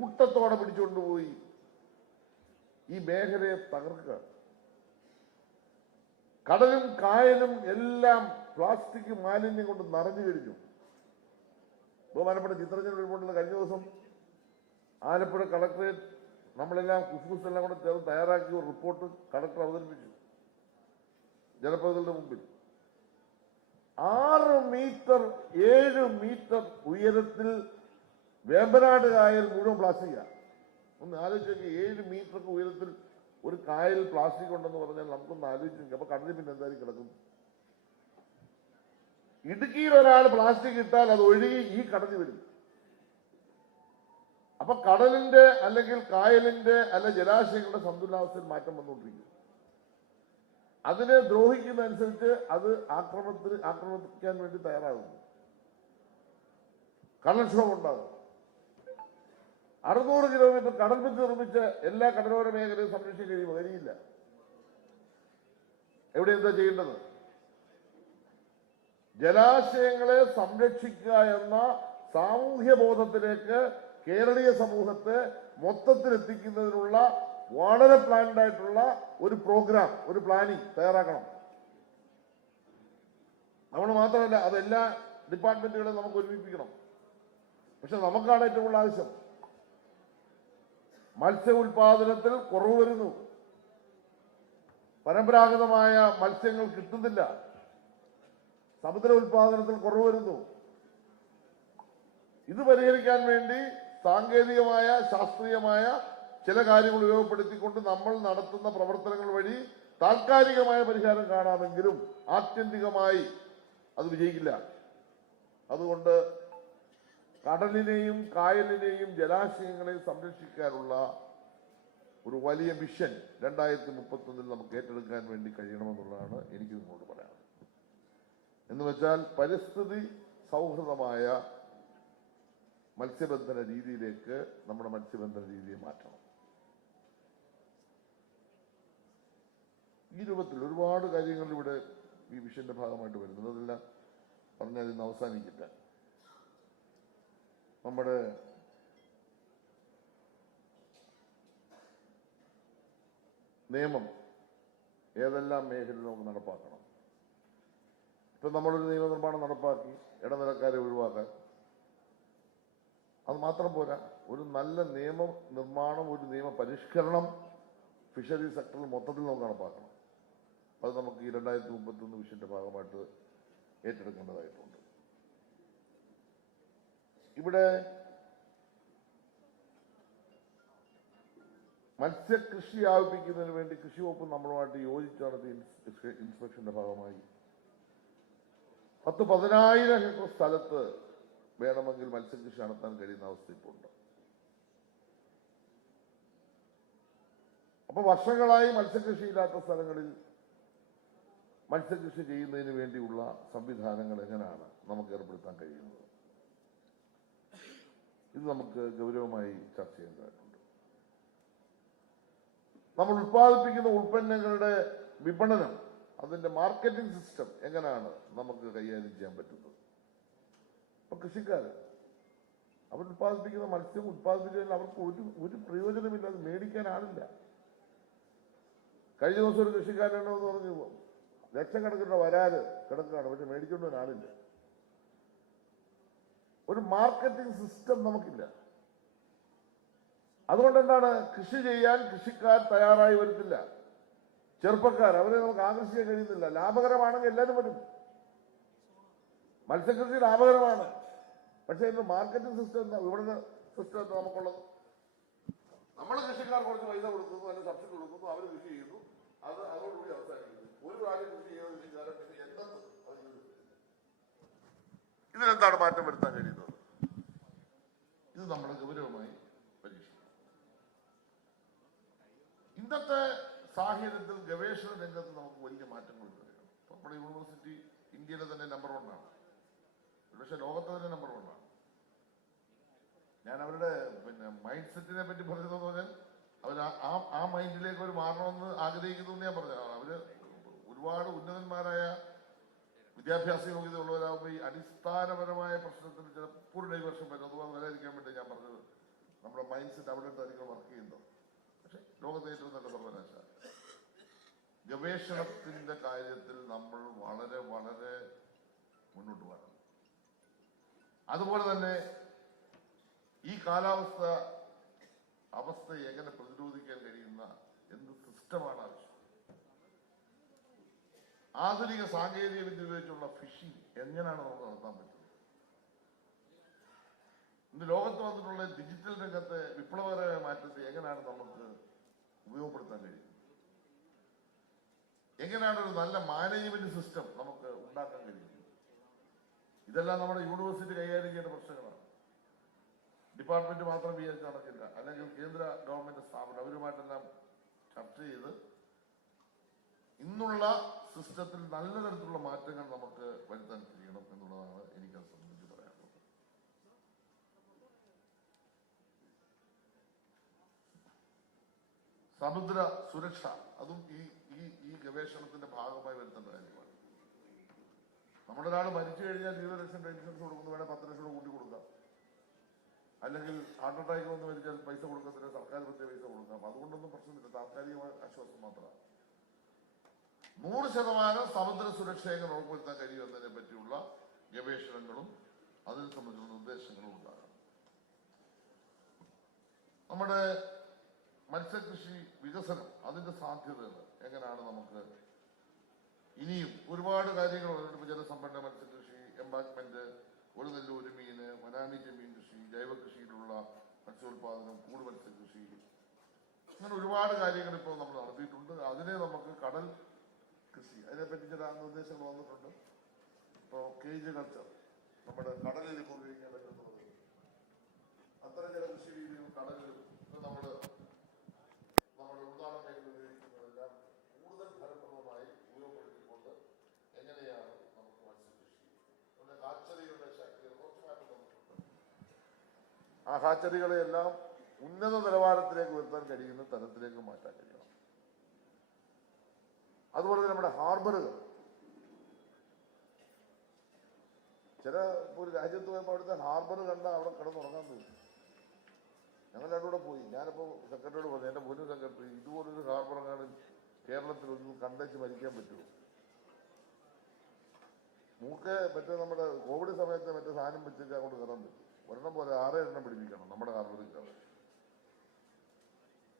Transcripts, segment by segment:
കൂട്ടത്തോടെ പിടിച്ചുകൊണ്ടുപോയി ഈ മേഖലയെ തകർക്കുക. കടലും കായലും എല്ലാം പ്ലാസ്റ്റിക് മാലിന്യം കൊണ്ട് നിറഞ്ഞു കഴിഞ്ഞു ബഹുമാനപ്പെട്ട ചിത്രജന റിപ്പോർട്ടിൽ കഴിഞ്ഞ ദിവസം ആലപ്പുഴ കളക്ടറേറ്റ് നമ്മളെല്ലാം കുഫൂസ് എല്ലാം കൂടെ ചേർന്ന് തയ്യാറാക്കിയ ഒരു റിപ്പോർട്ട് കളക്ടർ അവതരിപ്പിച്ചു. ജനപ്രതിനിധികളുടെ മുമ്പിൽ. ആറ് മീറ്റർ ഏഴ് മീറ്റർ ഉയരത്തിൽ വേമ്പനാട് കായൽ മുഴുവൻ പ്ലാസ്റ്റിക്കാണ് ഒന്ന് ആലോചിച്ച് ഏഴ് മീറ്റർ ഒക്കെ ഉയരത്തിൽ ഒരു കായൽ പ്ലാസ്റ്റിക് ഉണ്ടെന്ന് പറഞ്ഞാൽ നമുക്കൊന്ന് ആലോചിച്ച് അപ്പൊ കടലിൽ പിന്നെ എന്തായാലും കിടക്കും. ഇടുക്കിയിൽ ഒരാൾ പ്ലാസ്റ്റിക് ഇട്ടാൽ അത് ഒഴുകി ഈ കടലിൽ വരും. അപ്പൊ കടലിന്റെ അല്ലെങ്കിൽ കായലിന്റെ അല്ല ജലാശയങ്ങളുടെ സന്തുലാവസ്ഥയിൽ മാറ്റം വന്നുകൊണ്ടിരിക്കും. അതിനെ ദ്രോഹിക്കുന്നതനുസരിച്ച് അത് ആക്രമണത്തിന് ആക്രമിക്കാൻ വേണ്ടി തയ്യാറാകുന്നു. കടൽക്ഷോഭം ഉണ്ടാകും. അറുന്നൂറ് കിലോമീറ്റർ കടൽ ഭിത്തി നിർമ്മിച്ച് എല്ലാ കടലോര മേഖലയും സംരക്ഷിക്കാൻ കഴിയുമോ കഴിയില്ല എവിടെ എന്താ ചെയ്യേണ്ടത്? ജലാശയങ്ങളെ സംരക്ഷിക്കുക എന്ന സാമൂഹ്യ ബോധത്തിലേക്ക് കേരളീയ സമൂഹത്തെ മൊത്തത്തിൽ എത്തിക്കുന്നതിനുള്ള വളരെ പ്ലാൻഡ് ആയിട്ടുള്ള ഒരു പ്രോഗ്രാം ഒരു പ്ലാനിങ് തയ്യാറാക്കണം. നമ്മൾ മാത്രമല്ല അതെല്ലാ ഡിപ്പാർട്ട്മെന്റുകളും നമുക്ക് ഒരുമിപ്പിക്കണം. പക്ഷെ നമുക്കാണ് ഏറ്റവും കൂടുതൽ ആവശ്യം. മത്സ്യ ഉൽപാദനത്തിൽ കുറവ് വരുന്നു. പരമ്പരാഗതമായ മത്സ്യങ്ങൾ കിട്ടുന്നില്ല. സമുദ്ര ഉൽപാദനത്തിൽ കുറവ് വരുന്നു. ഇത് പരിഹരിക്കാൻ വേണ്ടി സാങ്കേതികമായ ശാസ്ത്രീയമായ ചില കാര്യങ്ങൾ ഉപയോഗപ്പെടുത്തിക്കൊണ്ട് നമ്മൾ നടത്തുന്ന പ്രവർത്തനങ്ങൾ വഴി താൽക്കാലികമായ പരിഹാരം കാണാമെങ്കിലും ആത്യന്തികമായി അത് വിജയിക്കില്ല. അതുകൊണ്ട് കടലിനെയും കായലിനെയും ജലാശയങ്ങളെയും സംരക്ഷിക്കാനുള്ള ഒരു വലിയ മിഷൻ രണ്ടായിരത്തി മുപ്പത്തൊന്നിൽ നമുക്ക് ഏറ്റെടുക്കാൻ വേണ്ടി കഴിയണമെന്നുള്ളതാണ് എനിക്ക് നിങ്ങളോട് പറയാനുള്ളത്. എന്ന് വെച്ചാൽ പരിസ്ഥിതി സൗഹൃദമായ മത്സ്യബന്ധന രീതിയിലേക്ക് നമ്മുടെ മത്സ്യബന്ധന രീതിയെ മാറ്റണം. ഈ രൂപത്തിൽ ഒരുപാട് കാര്യങ്ങൾ ഇവിടെ ഈ വിഷയന്റെ ഭാഗമായിട്ട് വരുന്നു അതെല്ലാം പറഞ്ഞാൽ ഇന്ന് അവസാനിക്കില്ല നമ്മുടെ നിയമം ഏതെല്ലാം മേഖലയിൽ നമുക്ക് നടപ്പാക്കണം? ഇപ്പൊ നമ്മളൊരു നിയമനിർമ്മാണം നടപ്പാക്കി ഇടനിലക്കാരെ ഒഴിവാക്കാൻ. അത് മാത്രം പോരാ ഒരു നല്ല നിയമ നിർമ്മാണം ഒരു നിയമ പരിഷ്കരണം ഫിഷറി സെക്ടറിൽ മൊത്തത്തിൽ നമുക്ക് നടപ്പാക്കണം. അത് നമുക്ക് ഈ രണ്ടായിരത്തി മുപ്പത്തൊന്ന് വിഷയന്റെ ഭാഗമായിട്ട് ഏറ്റെടുക്കേണ്ടതായിട്ടുണ്ട്. ഇവിടെ മത്സ്യകൃഷി വ്യാപിപ്പിക്കുന്നതിന് വേണ്ടി കൃഷി വകുപ്പ് നമ്മളുമായിട്ട് യോജിച്ച് നടത്തിയ ഇൻസ്പെക്ഷന്റെ ഭാഗമായി. പത്ത് പതിനായിരം ഹെക്ടർ സ്ഥലത്ത് വേണമെങ്കിൽ മത്സ്യകൃഷി നടത്താൻ കഴിയുന്ന അവസ്ഥ ഇപ്പോൾ ഉണ്ട്. അപ്പൊ വർഷങ്ങളായി മത്സ്യകൃഷി ഇല്ലാത്ത സ്ഥലങ്ങളിൽ മത്സ്യകൃഷി ചെയ്യുന്നതിന് വേണ്ടിയുള്ള സംവിധാനങ്ങൾ എങ്ങനെയാണ് നമുക്ക് ഏർപ്പെടുത്താൻ കഴിയുന്നത്? ഇത് നമുക്ക് ഗൗരവമായി ചർച്ച ചെയ്യേണ്ടതായിട്ടുണ്ട്. നമ്മൾ ഉൽപ്പാദിപ്പിക്കുന്ന ഉൽപ്പന്നങ്ങളുടെ വിപണനം അതിന്റെ മാർക്കറ്റിംഗ് സിസ്റ്റം എങ്ങനെയാണ് നമുക്ക് കൈകാര്യം ചെയ്യാൻ പറ്റുന്നത്? ഇപ്പൊ കൃഷിക്കാർ അവർ ഉൽപ്പാദിപ്പിക്കുന്ന മത്സ്യം ഉൽപ്പാദിപ്പിച്ചതിൽ അവർക്ക് ഒരു ഒരു പ്രയോജനമില്ല അത് മേടിക്കാൻ ആളില്ല. കഴിഞ്ഞ ദിവസം ഒരു കൃഷിക്കാരനെന്ന് പറഞ്ഞു ലക്ഷക്കണക്കിനുള്ള വരാറ് കിടക്കുകയാണ് പക്ഷെ മേടിച്ചുകൊണ്ട് ആളില്ല. ഒരു മാർക്കറ്റിംഗ് സിസ്റ്റം നമുക്കില്ല. അതുകൊണ്ട് എന്താണ്? കൃഷി ചെയ്യാൻ കൃഷിക്കാർ തയ്യാറായി വരുന്നില്ല ചെറുപ്പക്കാർ അവരെ നമുക്ക് ആകർഷിക്കാൻ കഴിയുന്നില്ല. ലാഭകരമാണെങ്കിൽ എല്ലാവരും വരും. മത്സ്യകൃഷി ലാഭകരമാണ്. പക്ഷേ ഇന്ന് മാർക്കറ്റിംഗ് സിസ്റ്റം ഇവിടുന്ന് സിസ്റ്റം നമുക്കുള്ളത്? നമ്മൾ കൃഷിക്കാർ കുറച്ച് പൈസ കൊടുക്കുന്നു അതിന് സബ്സിഡി കൊടുക്കുന്നു അവർ കൃഷി ചെയ്യുന്നു. അത് അതോടുകൂടി അവസാനിക്കുന്നു. ഒരു പ്രാവശ്യം കൃഷി ചെയ്യുന്ന കൃഷിക്കാരൻ പിന്നെ എന്തെന്ന്? ഇതിനെന്താണ് മാറ്റം വരുത്താൻ കഴിയുന്നത്? ഇത് നമ്മൾ ഗൗരവമായി പരീക്ഷിക്കും. ഇന്നത്തെ സാഹചര്യത്തിൽ ഗവേഷണ രംഗത്ത് നമുക്ക് വലിയ മാറ്റങ്ങൾ വരുന്നു നമ്മുടെ യൂണിവേഴ്സിറ്റി ഇന്ത്യയിലെ തന്നെ നമ്പർ വൺ ആണ്. പക്ഷെ ലോകത്തെ തന്നെ നമ്പർ വൺ ആണ്. ഞാൻ അവരുടെ പിന്നെ മൈൻഡ് സെറ്റിനെ പറ്റി പറഞ്ഞതെന്ന് പറഞ്ഞാൽ അവർ ആ ആ മൈൻഡിലേക്ക് അവർ മാറണമെന്ന് ആഗ്രഹിക്കുന്നു ഞാൻ പറഞ്ഞു അവർ വിദ്യാഭ്യാസ യോഗ്യത ഉള്ളവരാകുമ്പോൾ ഈ അടിസ്ഥാനപരമായ പ്രശ്നത്തിൽ ചിലപ്പോൾ ഡൈവേർഷൻ വരും. അതുപോലെ വരാതിരിക്കാൻ വേണ്ടി ഞാൻ പറഞ്ഞത് നമ്മുടെ മൈൻഡ് സെറ്റ് അവിടെ ആയിരിക്കും വർക്ക് ചെയ്യുന്നത് പക്ഷെ ലോകത്തെ ഏറ്റവും നല്ല സർവകലാശാല. ഗവേഷണത്തിന്റെ കാര്യത്തിൽ നമ്മൾ വളരെ വളരെ മുന്നോട്ട് പോകണം. അതുപോലെ തന്നെ ഈ കാലാവസ്ഥ അവസ്ഥ എങ്ങനെ പ്രതിരോധിക്കാൻ കഴിയുന്ന എന്ത് സിസ്റ്റമാണ് ആവശ്യം ആധുനിക സാങ്കേതിക വിദ്യ ഉപയോഗിച്ചുള്ള ഫിഷിംഗ് എങ്ങനെയാണ് നമുക്ക് നടത്താൻ പറ്റുന്നത്? ഇന്ന് ലോകത്ത് വന്നിട്ടുള്ള ഡിജിറ്റൽ രംഗത്തെ വിപ്ലവകരമായ മാറ്റത്തെ എങ്ങനെയാണ് നമുക്ക് ഉപയോഗപ്പെടുത്താൻ കഴിയുന്നത്? എങ്ങനെയാണ് ഒരു നല്ല മാനേജ്മെന്റ് സിസ്റ്റം നമുക്ക് ഉണ്ടാക്കാൻ കഴിയുന്നത്? ഇതെല്ലാം നമ്മുടെ യൂണിവേഴ്സിറ്റി കൈകാര്യം ചെയ്യേണ്ട പ്രശ്നങ്ങളാണ്. ഡിപ്പാർട്ട്മെന്റ് മാത്രം വിചാരിച്ച് നടക്കില്ല. അല്ലെങ്കിൽ കേന്ദ്ര ഗവൺമെന്റ് സ്ഥാപനം അവരുമായിട്ടെല്ലാം ചർച്ച ചെയ്ത് ഇന്നുള്ള സിസ്റ്റത്തിൽ നല്ല തരത്തിലുള്ള മാറ്റങ്ങൾ നമുക്ക് വരുത്താൻ കഴിയണം എന്നുള്ളതാണ് എനിക്ക് അത് സംബന്ധിച്ച് പറയാനുള്ളത്. സമുദ്ര സുരക്ഷ അതും ഈ ഈ ഈ ഗവേഷണത്തിന്റെ ഭാഗമായി വരുത്തേണ്ട കാര്യമാണ്. നമ്മുടെ ഒരാൾ മരിച്ചു കഴിഞ്ഞാൽ ഇരുപത് ലക്ഷം ഇൻഷുറൻസ് കൊടുക്കുന്നു വേണേൽ പത്ത് ലക്ഷം കൂട്ടി കൊടുക്കാം. അല്ലെങ്കിൽ ഹാർട്ട് അറ്റാക്ക് വന്ന് മരിച്ചാൽ പൈസ കൊടുക്കത്തില്ല സർക്കാർ പ്രത്യേക പൈസ കൊടുക്കാം. അതുകൊണ്ടൊന്നും പ്രശ്നമില്ല താൽക്കാലികമായ ആശ്വാസം മാത്രമാണ്. നൂറ് ശതമാനം സമുദ്ര സുരക്ഷ എങ്ങനെ ഉറപ്പുവരുത്താൻ കഴിയുമെന്നതിനെ പറ്റിയുള്ള ഗവേഷണങ്ങളും അതിനെ സംബന്ധിച്ചുള്ള നിർദ്ദേശങ്ങളും ഉണ്ടാകണം. നമ്മുടെ മത്സ്യകൃഷി വികസനം അതിന്റെ സാധ്യതകൾ എങ്ങനെയാണ് നമുക്ക് ഇനിയും ഒരുപാട് കാര്യങ്ങൾ പറഞ്ഞിട്ട് ജലസമ്പന്ന മത്സ്യകൃഷി എംബാക്മെന്റ് ഒരു നെല്ല് ഒരു മീന് വനാനിജ്യ മീൻ കൃഷി ജൈവ കൃഷിയിലുള്ള മത്സ്യോത്പാദനം കൂടുമത്സ്യകൃഷി അങ്ങനെ ഒരുപാട് കാര്യങ്ങൾ ഇപ്പോൾ നമ്മൾ നടത്തിയിട്ടുണ്ട്. അതിനെ നമുക്ക് കടൽ കൃഷി. അതിനെപ്പറ്റി ചില നിർദ്ദേശങ്ങൾ വന്നിട്ടുണ്ട്. ഇപ്പോൾ കേജ് കൾച്ചർ നമ്മുടെ കടലിൽ ഉപയോഗിക്കാൻ പറ്റുന്നത് അത്തരം ചില കൃഷി രീതികൾ കടലിലും നമ്മൾ നമ്മുടെ ഉൾനാടൻ മേഖല ഉപയോഗിക്കുന്നതെല്ലാം കൂടുതൽ ഫലപ്രദമായി ഉപയോഗപ്പെടുത്തിക്കൊണ്ട് എങ്ങനെയാണ് നമുക്ക് മത്സ്യകൃഷി? അതുപോലെ ഹാച്ചറികളുടെ ശക്തി കുറച്ച് മാറ്റം വന്നിട്ടുണ്ട്. ആ ഹാച്ചറികളെയെല്ലാം ഉന്നത നിലവാരത്തിലേക്ക് ഉയർത്താൻ കഴിയുന്ന തരത്തിലേക്ക് മാറ്റാൻ കഴിയണം. അതുപോലെ തന്നെ നമ്മുടെ ഹാർബറുകൾ. ചില ഒരു രാജ്യത്ത് പോയപ്പോൾ അവിടുത്തെ ഹാർബർ കണ്ട അവിടെ കിടന്നുറങ്ങാൻ തോന്നി ഞങ്ങൾ രണ്ടുകൂടെ പോയി. ഞാനിപ്പോ സെക്രട്ടറിയോട് പറഞ്ഞു എന്റെ മുൻ സെക്രട്ടറി ഇതുപോലൊരു ഹാർബർ എങ്ങാനും കേരളത്തിൽ ഒന്നും കണ്ടേച്ച് മരിക്കാൻ പറ്റുമോ? മൂക്ക് മറ്റേ നമ്മുടെ കോവിഡ് സമയത്ത് മറ്റേ സാധനം വെച്ചിട്ട് അങ്ങോട്ട് കയറാൻ പറ്റും. ഒരെണ്ണം പോലെ ആറേ എണ്ണം പിടിപ്പിക്കണം നമ്മുടെ ഹാർബറിൽ കയറാൻ.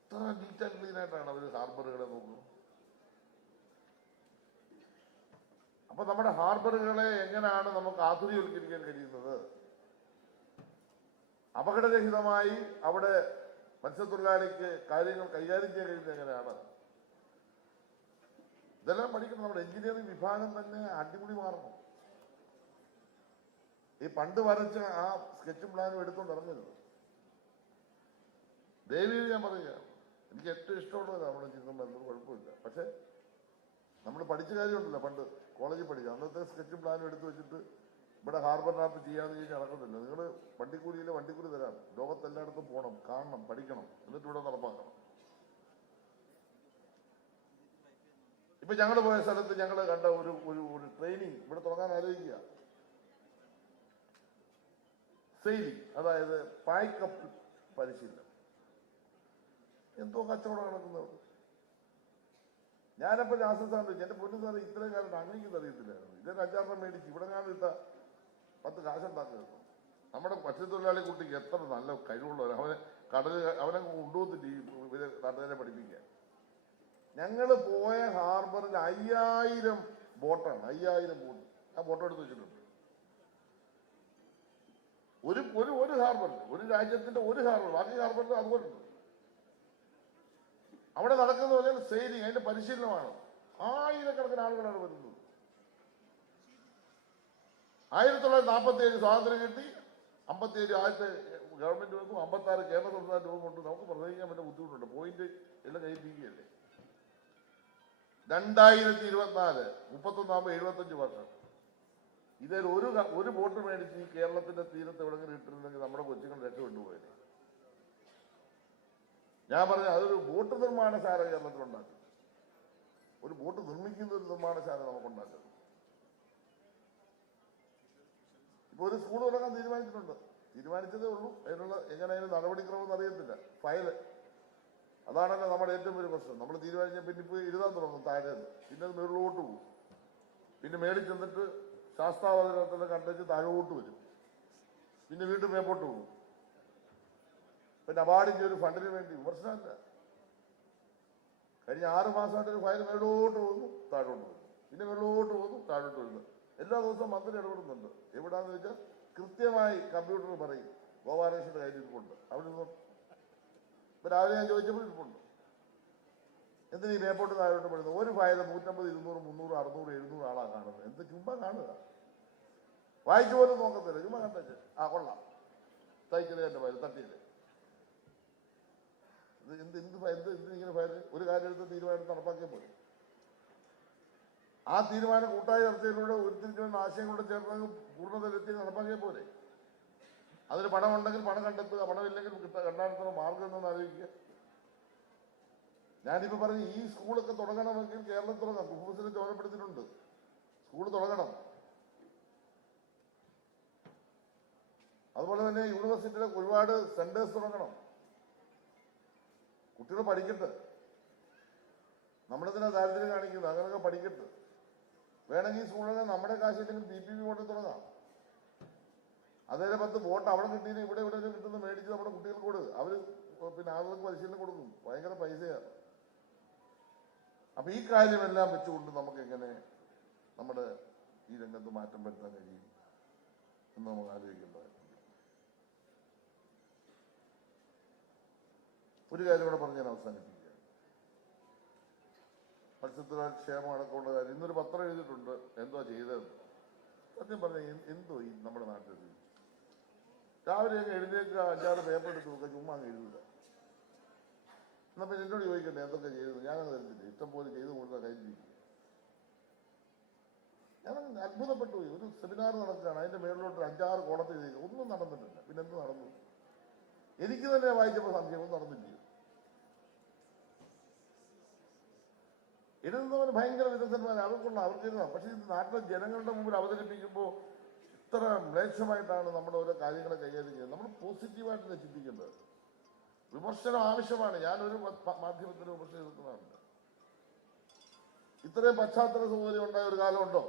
ഇത്ര നീറ്റ് ആൻഡ് ക്ലീൻ ആയിട്ടാണ് അവർ ഹാർബറുകളെ നോക്കുന്നത്. അപ്പൊ നമ്മുടെ ഹാർബറുകളെ എങ്ങനെയാണ് നമുക്ക് ആധുനികവൽക്കരിക്കാൻ കഴിയുന്നത്? അപകടരഹിതമായി അവിടെ മത്സ്യത്തൊഴിലാളിക്ക് കാര്യങ്ങൾ കൈകാര്യം ചെയ്യാൻ കഴിയുന്നത് എങ്ങനെയാണ്? ഇതെല്ലാം പഠിക്കണം നമ്മുടെ എഞ്ചിനീയറിംഗ് വിഭാഗം തന്നെ അടിമുടി മാറണം ഈ പണ്ട് വരച്ച ആ സ്കെച്ച് പ്ലാനും എടുത്തുകൊണ്ട് ഇറങ്ങരുത്. ദേവിയിൽ ഞാൻ പറയുക എനിക്ക് ഏറ്റവും ഇഷ്ടമുള്ളത് നമ്മുടെ ചിത്രം വരുന്നത് കുഴപ്പമില്ല. പക്ഷെ നമ്മൾ പഠിച്ച കാര്യമുണ്ടല്ലോ പണ്ട് കോളേജിൽ പഠിച്ച അന്നത്തെ സ്കെച്ച് പ്ലാനും എടുത്തു വെച്ചിട്ട് ഇവിടെ ഹാർബർ ഹാർബറിനകത്ത് ചെയ്യാന്ന് ചോദിച്ചാൽ നടക്കത്തില്ല. നിങ്ങൾ വണ്ടിക്കൂലിയിലെ വണ്ടിക്കൂലി തരാം. ലോകത്തെല്ലായിടത്തും പോകണം കാണണം പഠിക്കണം. എന്നിട്ട് ഇവിടെ നടപ്പാക്കണം. ഇപ്പൊ ഞങ്ങൾ പോയ സ്ഥലത്ത് ഞങ്ങൾ കണ്ട ഒരു ഒരു ഒരു ട്രെയിനിങ് ഇവിടെ തുടങ്ങാൻ ആലോചിക്കുക. സെയിലിംഗ് അതായത് പായ്ക്കപ്പ് പരിശീലനം. എന്തോ കച്ചവടം നടക്കുന്നത്. ഞാനപ്പോ രാസ സാറിന് എന്റെ പൊന്നു സാറ് ഇത്രയും കാലം അങ്ങനെയൊന്നും അറിയത്തില്ലായിരുന്നു. ഇതൊരു അഞ്ചാറെണ്ണം മേടിച്ച് ഇവിടെ കാണും ഇട്ട പത്ത് കാശുണ്ടാക്കുന്നു നമ്മുടെ മത്സ്യത്തൊഴിലാളി കുട്ടിക്ക് എത്ര നല്ല കഴിവുള്ളവർ അവനെ കടൽ അവനെ കൊണ്ടുപോകത്തില്ല ഈ നാട്ടുകാരെ പഠിപ്പിക്കാൻ. ഞങ്ങൾ പോയ ഹാർബറിൽ അയ്യായിരം ബോട്ടാണ് അയ്യായിരം ബോട്ട്. ആ ബോട്ട് എടുത്ത് വെച്ചിട്ടുണ്ട്. ഒരു ഒരു ഒരു ഹാർബറിൽ ഒരു രാജ്യത്തിന്റെ ഒരു ഹാർബർ ബാക്കി ഹാർബറിൽ അതുപോലെ ഉണ്ട് അവിടെ നടക്കുന്നത് പറഞ്ഞാൽ സെയിലിംഗ് അതിന്റെ പരിശീലനമാണ്. ആയിരക്കണക്കിന് ആളുകളാണ് വരുന്നത്. ആയിരത്തി തൊള്ളായിരത്തി നാൽപ്പത്തി ഏഴ് സ്വാതന്ത്ര്യം കിട്ടി. അമ്പത്തി ഏഴ് ആദ്യത്തെ ഗവൺമെന്റ് വെക്കും അമ്പത്തി ആറ് കേന്ദ്ര സംസ്ഥാന രൂപം കൊണ്ട് നമുക്ക് പ്രസംഗിക്കാൻ പറ്റുന്ന ബുദ്ധിമുട്ടുണ്ട്. പോയിന്റ് എല്ലാം കഴിപ്പിക്കുകയല്ലേ? രണ്ടായിരത്തി ഇരുപത്തിനാല് മുപ്പത്തൊന്നാകുമ്പോൾ എഴുപത്തഞ്ച് വർഷം. ഇതിൽ ഒരു ഒരു ബോട്ട് മേടിച്ച് ഈ കേരളത്തിന്റെ തീരത്ത് എവിടെങ്കിലും ഇട്ടിരുന്നെങ്കിൽ നമ്മുടെ കൊച്ചുങ്ങൾ രക്ഷപ്പെട്ടു പോയത് ഞാൻ പറഞ്ഞ അതൊരു ബോട്ട് നിർമ്മാണശാല കേരളത്തിൽ ഉണ്ടാക്കി ഒരു ബോട്ട് നിർമ്മിക്കുന്ന ഒരു നിർമ്മാണശാല നമുക്ക് നമുക്കുണ്ടാക്കും. ഇപ്പൊ ഒരു സ്കൂൾ തുടങ്ങാൻ തീരുമാനിച്ചിട്ടുണ്ട്. തീരുമാനിച്ചതേ ഉള്ളൂ. അതിനുള്ള എങ്ങനെ അതിന് നടപടിക്രമം അറിയത്തില്ല. ഫയൽ. അതാണല്ലോ നമ്മുടെ ഏറ്റവും വലിയ പ്രശ്നം. നമ്മൾ തീരുമാനിച്ച പിന്നെ ഇപ്പോൾ എഴുതാൻ തുടങ്ങും താഴെ പിന്നെ അത് മുകളിലോട്ട് പോകും. പിന്നെ മേളിൽ ചെന്നിട്ട് ശാസ്താവതരണത്തിൽ കണ്ടെച്ച് താഴോട്ട് വരും. പിന്നെ വീണ്ടും മേപ്പോട്ട് പോകും. പിന്നെ നബാർഡിന്റെ ഒരു ഫണ്ടിന് വേണ്ടി വിമർശനമല്ല. കഴിഞ്ഞ ആറ് മാസമായിട്ട് ഒരു ഫയൽ മേലോട്ട് പോകുന്നു താഴോട്ട് പോകുന്നു. പിന്നെ മേലോട്ട് പോകുന്നു താഴോട്ട് വരുന്നു എല്ലാ ദിവസവും മന്ത്രി ഇടപെടുന്നുണ്ട്. എവിടാന്ന് വെച്ചാൽ കൃത്യമായി കമ്പ്യൂട്ടർ പറയും ഗോപാലകൃഷ്ണന്റെ കയ്യിൽ ഇരിപ്പുണ്ട്. അവിടെ ഇപ്പൊ രാവിലെ ഞാൻ ചോദിച്ചപ്പോൾ ഇരിപ്പുണ്ട്. എന്തിനീ മേപ്പോട്ട് താഴോട്ട് പെടുന്നത്? ഒരു ഫയൽ നൂറ്റമ്പത് ഇരുന്നൂറ് മുന്നൂറ് അറുന്നൂറ് എഴുന്നൂറ് ആളാ കാണുന്നത്. എന്ത് ചുമ്മാ കാണുക? വായിച്ചു പോലും നോക്കത്തില്ല. ചുമ്മാ കണ്ടേ ആ കൊള്ളാം. തയ്ക്കൽ എന്റെ ഫയൽ തട്ടിയത് ഇത് എന്ത് എന്ത് എന്ത് എന്ത് ഇങ്ങനെ ഫയൽ ഒരു കാര്യം എടുത്ത് തീരുമാനം നടപ്പാക്കിയാൽ പോലും ആ തീരുമാനം കൂട്ടായ ചർച്ചയിലൂടെ ആശയം ആശയങ്ങളുടെ ചേർന്ന് പൂർണതയിലെത്തി നടപ്പാക്കിയാൽ പോലെ അതിന് പണമുണ്ടെങ്കിൽ പണം കണ്ടെത്തുക പണമില്ലെങ്കിൽ കണ്ടെത്തുന്ന മാർഗം എന്നൊന്ന് ആലോചിക്കുക. ഞാനിപ്പോ പറഞ്ഞു ഈ സ്കൂളൊക്കെ തുടങ്ങണമെങ്കിൽ കേരളത്തിൽ തുടങ്ങാം. കുഫൂസിനെ ചുമതലപ്പെടുത്തിയിട്ടുണ്ട് സ്കൂൾ തുടങ്ങണം. അതുപോലെ തന്നെ യൂണിവേഴ്സിറ്റിയിലെ ഒരുപാട് സെന്റേഴ്സ് തുടങ്ങണം. കുട്ടികൾ പഠിക്കട്ടെ നമ്മളെന്തിനാ ദാരിദ്ര്യം കാണിക്കുന്നത്? അങ്ങനെയൊക്കെ പഠിക്കട്ടെ വേണമെങ്കിൽ സ്കൂളിൽ നമ്മുടെ കാശില്ലെങ്കിൽ പി പി പി കൊണ്ട് തുടങ്ങാം. അതേ പത്ത് വോട്ട് അവിടെ കിട്ടിയിട്ട് ഇവിടെ ഇവിടെ കിട്ടുന്ന മേടിച്ച് നമ്മുടെ കുട്ടികൾക്ക് കൊടുക്കുക അവർ പിന്നെ ആളുകൾക്ക് പരിശീലനം കൊടുക്കും. ഭയങ്കര പൈസയാണ്. അപ്പൊ ഈ കാര്യമെല്ലാം വെച്ചുകൊണ്ട് നമുക്ക് എങ്ങനെ നമ്മുടെ ഈ രംഗത്ത് മാറ്റം വരുത്താൻ കഴിയും എന്ന് നമുക്ക് ആലോചിക്കേണ്ടതായിട്ടുണ്ട് ഒരു കാര്യം കൂടെ പറഞ്ഞ് ഞാൻ അവസാനിപ്പിക്കുക മത്സ്യത്തൊഴിലാളി ക്ഷേമം അടക്കമുള്ള കാര്യം. ഇന്നൊരു പത്രം എഴുതിയിട്ടുണ്ട്. എന്തോ ചെയ്തത് സത്യം പറഞ്ഞ എന്തോ ഈ നമ്മുടെ നാട്ടിൽ രാവിലെയൊക്കെ എഴുന്നേൽക്കുക അഞ്ചാറ് പേപ്പർ എടുത്ത് നോക്കുക ചുമ്മാ എഴുതുക എന്നപ്പോ പിന്നെ എന്നോട് ചോദിക്കണ്ടേ എന്തൊക്കെ ചെയ്തു ഞാനത് തരുന്നില്ല ഇഷ്ടം പോലെ ചെയ്തു കൊടുത്ത കഴിഞ്ഞിരിക്കും ഞാൻ അത്ഭുതപ്പെട്ടു പോയി. ഒരു സെമിനാർ നടക്കുകയാണ് അതിന്റെ മേളിലോട്ട് അഞ്ചാറ് കോളത്തിൽ ഒന്നും നടന്നിട്ടില്ല. പിന്നെ എന്ത് നടന്നു? എനിക്ക് തന്നെ വായിച്ചപ്പോൾ സംശയം ഒന്നും നടന്നില്ല എഴുതുന്നവർ ഭയങ്കര വിദഗ്ധന്മാർ അവർക്കുള്ള അവർക്ക് എഴുതാം പക്ഷേ ഇത് നാട്ടിലെ ജനങ്ങളുടെ മുമ്പിൽ അവതരിപ്പിക്കുമ്പോൾ ഇത്ര മ്ലേച്ഛമായിട്ടാണ് നമ്മൾ ഓരോ കാര്യങ്ങളെ കൈകാര്യം ചെയ്യുന്നത്. നമ്മൾ പോസിറ്റീവായിട്ടല്ലേ ചിന്തിക്കേണ്ടത് വിമർശനം ആവശ്യമാണ്. ഞാനൊരു മാധ്യമത്തിന് വിമർശനം എതിർക്കുന്നതാണ് ഇത്രയും പശ്ചാത്തല സൗകര്യം ഉണ്ടായ ഒരു കാലമുണ്ടോ?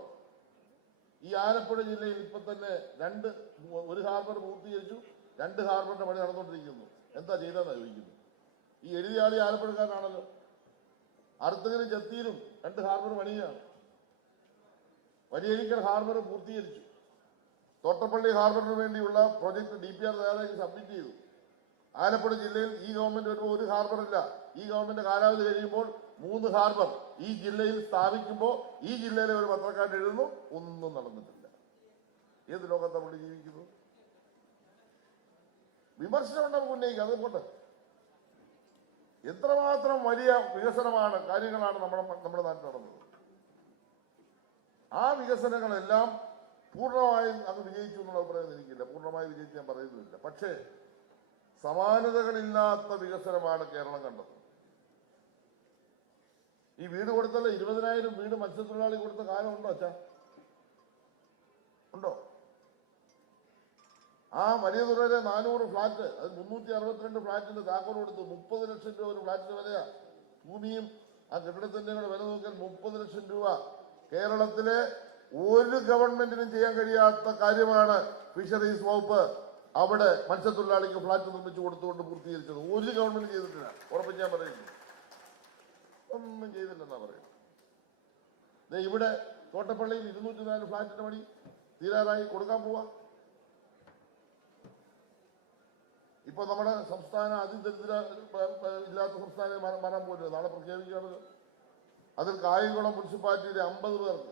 ഈ ആലപ്പുഴ ജില്ലയിൽ ഇപ്പൊ തന്നെ രണ്ട് ഒരു ഹാർബർ പൂർത്തീകരിച്ചു രണ്ട് ഹാർബറിന്റെ പണി നടന്നുകൊണ്ടിരിക്കുന്നു. എന്താ ചെയ്തതെന്നാ ചോദിക്കുന്നു ഈ എഴുതിയാളി ആലപ്പുഴക്കാരനാണല്ലോ. അർത്തകനും ജത്തിയിലും രണ്ട് ഹാർബർ പണിയാണ്. വലിയരിക്കൽ ഹാർബർ പൂർത്തീകരിച്ചു. തോട്ടപ്പള്ളി ഹാർബറിന് വേണ്ടിയുള്ള പ്രോജക്ട് ഡി പി ആർ തയ്യാറാക്കി സബ്മിറ്റ് ചെയ്തു. ആലപ്പുഴ ജില്ലയിൽ ഈ ഗവൺമെന്റ് വരുമ്പോൾ ഒരു ഹാർബർ ഇല്ല ഈ ഗവൺമെന്റ് കാലാവധി കഴിയുമ്പോൾ മൂന്ന് ഹാർബർ ഈ ജില്ലയിൽ സ്ഥാപിക്കുമ്പോൾ ഈ ജില്ലയിലെ ഒരു പത്രക്കാരൻ എഴുതുന്നു ഒന്നും നടന്നിട്ടില്ല. ഏത് ലോകത്തെ പുള്ളി ജീവിക്കുന്നു വിമർശനം ഉണ്ടാവും ഉന്നയിക്കുക അത് പോട്ടെ. എത്രമാത്രം വലിയ വികസനമാണ് കാര്യങ്ങളാണ് നമ്മുടെ നമ്മുടെ നാട്ടിൽ നടന്നത്. ആ വികസനങ്ങളെല്ലാം പൂർണമായും അങ്ങ് വിജയിച്ചു എന്നുള്ള അഭിപ്രായം എനിക്കില്ല. പൂർണമായി വിജയിച്ച് ഞാൻ പറയുന്നില്ല. പക്ഷേ സമാനതകളില്ലാത്ത വികസനമാണ് കേരളം കണ്ടത്. ഈ വീട് കൊടുത്തല്ല? ഇരുപതിനായിരം വീട് മത്സ്യത്തൊഴിലാളി കൊടുത്ത കാലം ഉണ്ടോ അച്ഛാ? ഉണ്ടോ? ആ വലിയ തുറയിലെ നാനൂറ് ഫ്ലാറ്റ് അത് മുന്നൂറ്റി അറുപത്തിരണ്ട് ഫ്ളാറ്റിന്റെ താക്കോൽ കൊടുത്തു. മുപ്പത് ലക്ഷം രൂപ ഒരു ഫ്ളാറ്റിന് വിലയാ. ഭൂമിയും ആ കെട്ടിടത്തിന്റെ കൂടെ വില നോക്കിയാൽ മുപ്പത് ലക്ഷം രൂപ. കേരളത്തിലെ ഒരു ഗവൺമെന്റിനും ചെയ്യാൻ കഴിയാത്ത കാര്യമാണ് ഫിഷറീസ് വകുപ്പ് അവിടെ മത്സ്യത്തൊഴിലാളിക്ക് ഫ്ളാറ്റ് നിർമ്മിച്ചു കൊടുത്തുകൊണ്ട് പൂർത്തീകരിച്ചത്. ഒരു ഗവൺമെന്റ് ചെയ്തിട്ടില്ല. ഉറപ്പിച്ച് ഞാൻ പറയുന്നു. ഒന്നും ചെയ്തില്ലെന്നാ പറയുന്നത്. ഇവിടെ തോട്ടപ്പള്ളിയിൽ ഇരുന്നൂറ്റി നാല് ഫ്ലാറ്റിന്റെ പണി തീരാറായി. കൊടുക്കാൻ പോവാ. ഇപ്പൊ നമ്മുടെ സംസ്ഥാന അതിദരിദ്ര ഇല്ലാത്ത സംസ്ഥാനം വരാൻ പോലും നാളെ പ്രഖ്യാപിക്കുകയാണല്ലോ അതിൽ കായംകുളം മുനിസിപ്പാലിറ്റിയിലെ അമ്പത് പേർക്ക്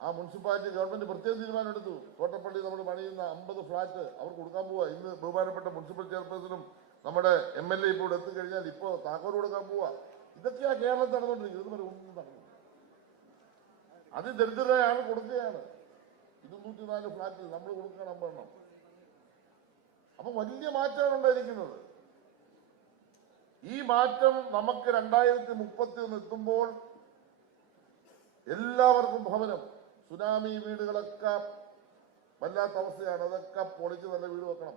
ആ മുനിസിപ്പാലിറ്റി ഗവൺമെന്റ് പ്രത്യേക തീരുമാനം എടുത്തു. തോട്ടപ്പള്ളി നമ്മൾ പണിയുന്ന അമ്പത് ഫ്ളാറ്റ് അവർ കൊടുക്കാൻ പോവാ. ഇന്ന് ബഹുമാനപ്പെട്ട മുനിസിപ്പൽ ചെയർപേഴ്സണും നമ്മുടെ എം എൽ എ ഇപ്പോൾ എത്തിക്കഴിഞ്ഞാൽ ഇപ്പോ താക്കോൽ കൊടുക്കാൻ പോവാ. ഇതൊക്കെയാ കേരളത്തിൽ നടന്നുകൊണ്ടിരിക്കുന്നത് ഇതുവരെ ഒന്നും നടന്നു അതിദരിദ്രരാണ് കൊടുക്കുകയാണ്. ഇരുന്നൂറ്റി നാല് ഫ്ളാറ്റിൽ നമ്മൾ കൊടുക്കണം അമ്പെണ്ണം അപ്പൊ വലിയ മാറ്റമാണ് ഉണ്ടായിരിക്കുന്നത്. ഈ മാറ്റം നമുക്ക് രണ്ടായിരത്തി മുപ്പത്തി ഒന്ന് എത്തുമ്പോൾ എല്ലാവർക്കും ഭവനം സുനാമി വീടുകളൊക്കെ വല്ലാത്ത അവസ്ഥയാണ്. അതൊക്കെ പൊളിച്ച് നല്ല വീട് വെക്കണം.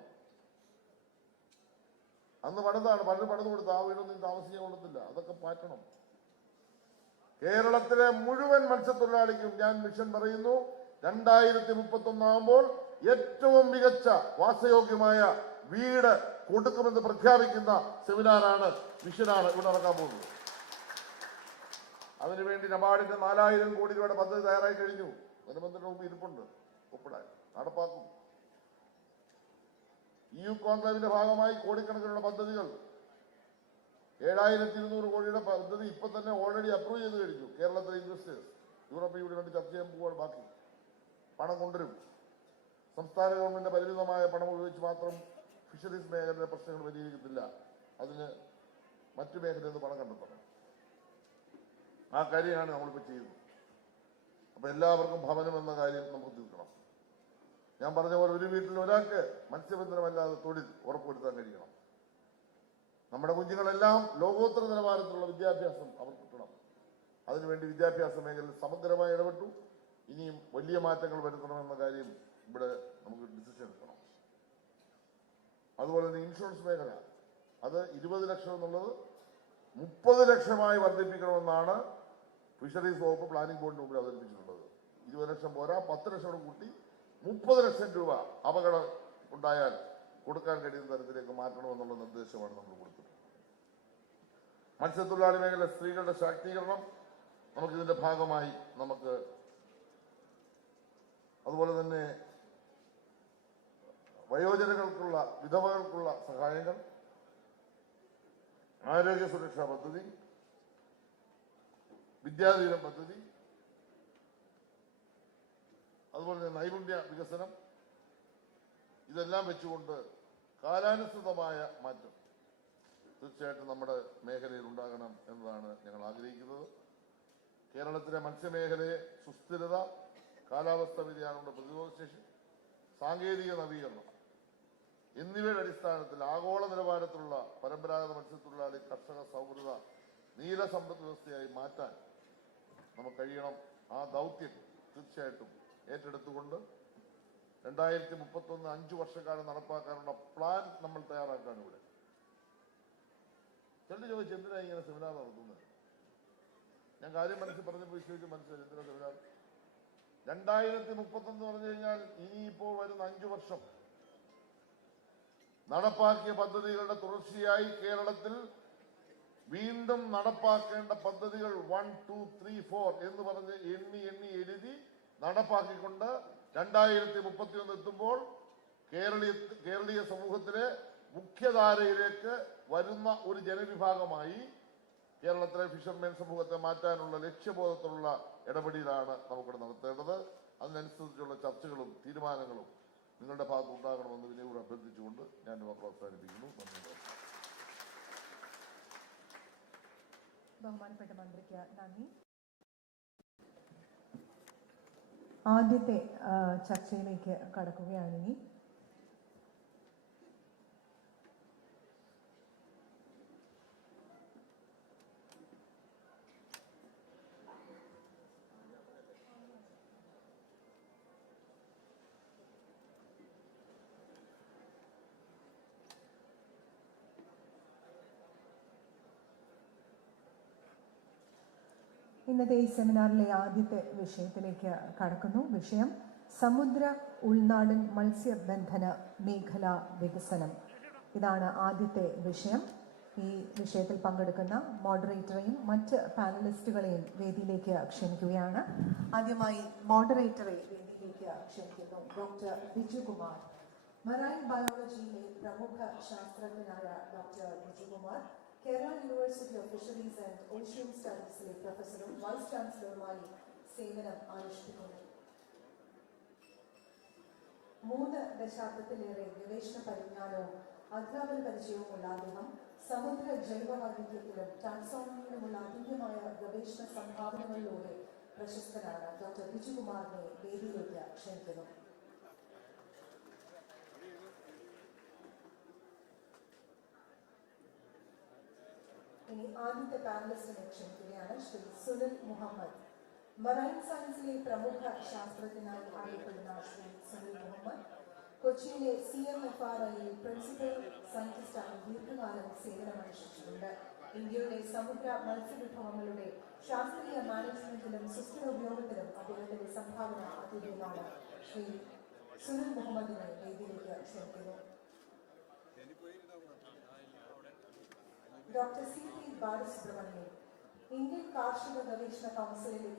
അന്ന് പണിതാണ്. പണ്ട് പണിത് കൊടുത്ത് ആ വീടൊന്നും താമസിക്കാൻ കൊള്ളത്തില്ല. അതൊക്കെ മാറ്റണം. കേരളത്തിലെ മുഴുവൻ മത്സ്യത്തൊഴിലാളിക്കും ഞാൻ മിഷൻ പറയുന്നു രണ്ടായിരത്തി മുപ്പത്തി ഒന്നാകുമ്പോൾ ഏറ്റവും മികച്ച വാസയോഗ്യമായ വീട് കൊടുക്കുമെന്ന് പ്രഖ്യാപിക്കുന്ന സെമിനാറാണ് മിഷനാണ് ഇവിടെ നടക്കാൻ പോകുന്നത്. അതിനുവേണ്ടി നബാർഡിന്റെ നാലായിരം കോടി രൂപയുടെ പദ്ധതി തയ്യാറായി കഴിഞ്ഞു. ധനമന്ത്രിയുടെ മുമ്പ് ഇരിപ്പുണ്ട്. ഒപ്പിടാൻ നടപ്പാക്കും. യു കോൺക്ലേവിന്റെ ഭാഗമായി കോടിക്കണക്കിനുള്ള പദ്ധതികൾ. ഏഴായിരത്തി ഇരുന്നൂറ് കോടിയുടെ പദ്ധതി ഇപ്പൊ തന്നെ ഓൾറെഡി അപ്രൂവ് ചെയ്ത് കഴിഞ്ഞു. കേരളത്തിലെ ഇൻവെസ്റ്റേഴ്സ് യൂറോപ്യൻ യൂണിയൻ ചർച്ച ചെയ്യാൻ പോവാൻ ബാക്കി. പണം കൊണ്ടുവരും. സംസ്ഥാന ഗവൺമെന്റ് പരിമിതമായ പണം ഉപയോഗിച്ച് മാത്രം ഫിഷറീസ് മേഖലയിലെ പ്രശ്നങ്ങൾ പരിഹരിക്കത്തില്ല. അതിന് മറ്റു മേഖലയിൽ നിന്ന് പണം കണ്ടെത്തണം. ആ കാര്യമാണ് നമ്മളിപ്പോൾ ചെയ്യുന്നത്. അപ്പൊ എല്ലാവർക്കും ഭവനം എന്ന കാര്യം നമുക്ക് തീർക്കണം. ഞാൻ പറഞ്ഞ പോലെ ഒരു വീട്ടിൽ ഒരാൾക്ക് മത്സ്യബന്ധനമല്ലാതെ തൊഴിൽ ഉറപ്പുവരുത്താൻ കഴിയണം. നമ്മുടെ കുഞ്ഞുങ്ങളെല്ലാം ലോകോത്തര നിലവാരത്തിലുള്ള വിദ്യാഭ്യാസം അവർക്ക് കിട്ടണം. അതിനുവേണ്ടി വിദ്യാഭ്യാസ മേഖലയിൽ സമഗ്രമായി ഇടപെട്ടു. ഇനിയും വലിയ മാറ്റങ്ങൾ വരുത്തണമെന്ന കാര്യം ഇവിടെ നമുക്ക് ഡിസിഷൻ എടുക്കണം അതുപോലെ തന്നെ ഇൻഷുറൻസ് മേഖല. അത് ഇരുപത് ലക്ഷം എന്നുള്ളത് മുപ്പത് ലക്ഷമായി വർദ്ധിപ്പിക്കണമെന്നാണ് ഫിഷറീസ് വകുപ്പ് പ്ലാനിംഗ് ബോർഡിന് മുമ്പിൽ അവതരിപ്പിച്ചിട്ടുള്ളത്. ഇരുപത് ലക്ഷം പോരാ പത്ത് ലക്ഷം കൂടെ കൂട്ടി മുപ്പത് ലക്ഷം രൂപ അപകടം ഉണ്ടായാൽ കൊടുക്കാൻ കഴിയുന്ന തരത്തിലേക്ക് മാറ്റണമെന്നുള്ള നിർദ്ദേശമാണ് നമ്മൾ കൊടുത്തത് മത്സ്യത്തൊഴിലാളി മേഖല സ്ത്രീകളുടെ ശാക്തീകരണം നമുക്കിതിന്റെ ഭാഗമായി നമുക്ക് അതുപോലെ തന്നെ വയോജനങ്ങൾക്കുള്ള വിധവകൾക്കുള്ള സഹായങ്ങൾ ആരോഗ്യ സുരക്ഷാ പദ്ധതി വിദ്യാധീന പദ്ധതി അതുപോലെ തന്നെ നൈപുണ്യ വികസനം ഇതെല്ലാം വെച്ചുകൊണ്ട് കാലാനുസൃതമായ മാറ്റം തീർച്ചയായിട്ടും നമ്മുടെ മേഖലയിൽ ഉണ്ടാകണം എന്നതാണ് ഞങ്ങൾ ആഗ്രഹിക്കുന്നത്. കേരളത്തിലെ മത്സ്യമേഖലയെ സുസ്ഥിരത കാലാവസ്ഥ വ്യതിയാനങ്ങളുടെ പ്രതിരോധശേഷി സാങ്കേതിക നവീകരണം എന്നിവയുടെ അടിസ്ഥാനത്തിൽ ആഗോള നിലവാരത്തിലുള്ള പരമ്പരാഗത മത്സ്യത്തൊഴിലാളി കർഷക സൗഹൃദ നീല സമ്പദ് വ്യവസ്ഥയായി മാറ്റാൻ നമുക്ക് കഴിയണം. ആ ദൗത്യം തീർച്ചയായിട്ടും ഏറ്റെടുത്തുകൊണ്ട് രണ്ടായിരത്തി മുപ്പത്തൊന്ന് അഞ്ചു വർഷക്കാലം നടപ്പാക്കാനുള്ള പ്ലാൻ നമ്മൾ തയ്യാറാക്കാണ് ഇവിടെ. ചെല്ലു ചോദിച്ചു എന്തിനാ ഇങ്ങനെ സെമിനാർ നടത്തുന്നത്? ഞാൻ കാര്യം മനസ്സിൽ പറഞ്ഞപ്പോൾ വിശ്വസിച്ച് മനസ്സിലായി. എന്തിനാ സെമിനാർ? രണ്ടായിരത്തി മുപ്പത്തൊന്ന് പറഞ്ഞു കഴിഞ്ഞാൽ ഇനിയിപ്പോൾ വരുന്ന അഞ്ചു വർഷം നടപ്പാക്കിയ പദ്ധതികളുടെ തുടർച്ചയായി കേരളത്തിൽ വീണ്ടും നടപ്പാക്കേണ്ട പദ്ധതികൾ വൺ ടു ത്രീ ഫോർ എന്ന് പറഞ്ഞ് എണ്ണി എണ്ണി എഴുതി നടപ്പാക്കിക്കൊണ്ട് രണ്ടായിരത്തി മുപ്പത്തിയൊന്ന് എത്തുമ്പോൾ കേരളീയ കേരളീയ സമൂഹത്തിലെ മുഖ്യധാരയിലേക്ക് വരുന്ന ഒരു ജനവിഭാഗമായി കേരളത്തിലെ ഫിഷർമെൻ സമൂഹത്തെ മാറ്റാനുള്ള ലക്ഷ്യബോധത്തിലുള്ള ഇടപെടലാണ് നമുക്കിവിടെ നടത്തേണ്ടത്. അതിനനുസരിച്ചുള്ള ചർച്ചകളും തീരുമാനങ്ങളും നിങ്ങളുടെ ഭാഗത്ത് ഉണ്ടാകണമെന്ന് വിനയോട് അഭ്യർത്ഥിച്ചുകൊണ്ട് ഞാൻ വാക്കുകൾ അവസാനിപ്പിക്കുന്നു. നന്ദി ബഹുമാനപ്പെട്ട മന്ത്രിക്ക് നന്ദി. ആദ്യത്തെ ചർച്ചയിലേക്ക് കടക്കുകയാണ് ഇനി ഇന്നത്തെ ഈ സെമിനാറിലെ ആദ്യത്തെ വിഷയത്തിലേക്ക് കടക്കുന്നു. വിഷയം സമുദ്ര ഉൾനാടൻ മത്സ്യബന്ധന മേഖല വികസനം. ഇതാണ് ആദ്യത്തെ വിഷയം. ഈ വിഷയത്തിൽ പങ്കെടുക്കുന്ന മോഡറേറ്ററെയും മറ്റ് പാനലിസ്റ്റുകളെയും വേദിയിലേക്ക് ക്ഷണിക്കുകയാണ്. ആദ്യമായി മോഡറേറ്ററെ വേദിയിലേക്ക് ക്ഷണിക്കുന്നു ഡോക്ടർ ബിജുകുമാർ മറൈൻ ബയോളജിയിലെ പ്രമുഖ ശാസ്ത്രജ്ഞനായ doctor Bijukumar Kerala university of fisheries and ocean സ്റ്റഡീസിലെ പ്രൊഫസറും വൈസ് ചാൻസലറുമായി സേവനം അനുഷ്ഠിക്കുന്നു മൂന്ന് ദശാബ്ദത്തിലേറെ ഗവേഷണ പരിജ്ഞാനവും അധ്യാപന പരിചയവുമുള്ള അദ്ദേഹം സമുദ്ര ജൈവവൈവിധ്യത്തിലും ടാക്സോണമിയിലുമുള്ള അതുല്യമായ ഗവേഷണ സംഭാവനകളിലൂടെ പ്രശസ്തനാണ്. ഡോക്ടർ ബിജുകുമാറിനെ വേദിയിലേക്ക് ക്ഷണിക്കുന്നു. ഇനി ആദ്യത്തെ പാനലിസ്റ്റിനെ ക്ഷണിക്കുകയാണ് ശ്രീ സുനിൽ മുഹമ്മദ്. മറൈൻ സയൻസിലെ പ്രമുഖ ശാസ്ത്രജ്ഞനായി അറിയപ്പെടുന്ന ശ്രീ സുനിൽ മുഹമ്മദ് കൊച്ചിയിലെ സി എം എഫ് ആർ ഐയിൽ പ്രിൻസിപ്പൽ സയന്റിസ്റ്റായി ദീർഘകാലം സേവനമനുഷ്ഠിച്ചിട്ടുണ്ട്. ഇന്ത്യയുടെ സമുദ്ര മത്സ്യവിഭവങ്ങളുടെ ശാസ്ത്രീയ മാനേജ്മെന്റിലും സുസ്ഥിര ഉപയോഗത്തിലും അദ്ദേഹത്തിന്റെ സംഭാവന അതുല്യമാണ് ശ്രീ സുനിൽ മുഹമ്മദിനെ വേദിയിലേക്ക് ക്ഷണിക്കുന്നു. Doctor C P Balasubramanian Indian കാർഷിക ഗവേഷണ കൗൺസിലിന്റെ